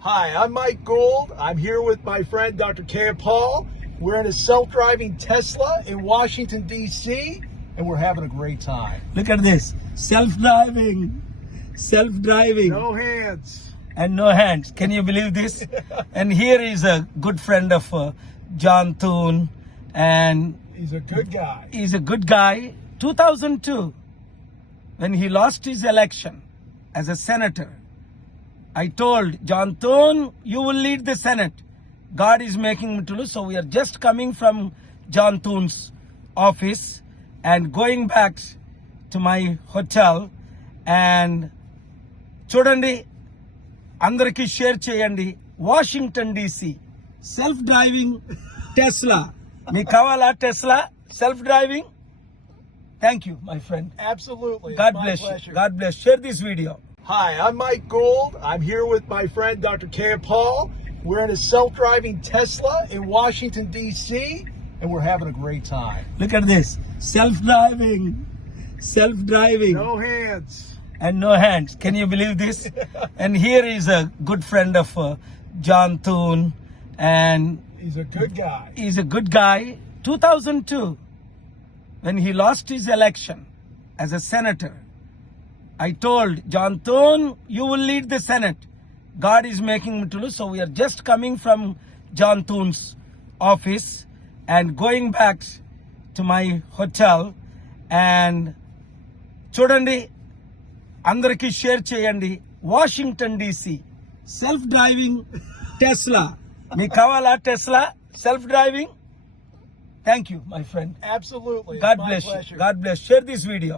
Hi, I'm Mike Gould. I'm here with my friend Dr. Cam Paul. We're in a self driving Tesla in Washington, D.C., and we're having a great time. Look at this self driving, self driving, No hands. and no hands. Can you believe this? and here is a good friend of uh, John Thune, and He's a good guy. he's a good guy. 2002, when he lost his election as a senator, I told John Thune, you will lead the Senate. God is making me to lose. So we are just coming from John Thune's office and going back to my hotel. And చూడండి అందరికీ share చేయండి Washington DC self driving Tesla మీకు కావాలా Tesla self driving thank you my friend Absolutely. God My bless pleasure. God bless share this video Hi, I'm Mike Gould. I'm here with my friend Dr. Cam Paul. We're in a self driving Tesla in Washington, D.C., and we're having a great time. Look at this self driving, self driving, No hands. and no hands. Can you believe this? and here is a good friend of uh, John Thune, and He's a good guy. he's a good guy. 2002, when he lost his election as a senator, I told John Thune, you will lead the Senate. God is making me to lose. So we are just coming from John Thune's office and going back to my hotel. And చూడండి అందరికీ share చేయండి Washington DC self driving Tesla మీకు కావాలా Tesla self driving thank you my friend Absolutely. God My bless pleasure. God bless share this video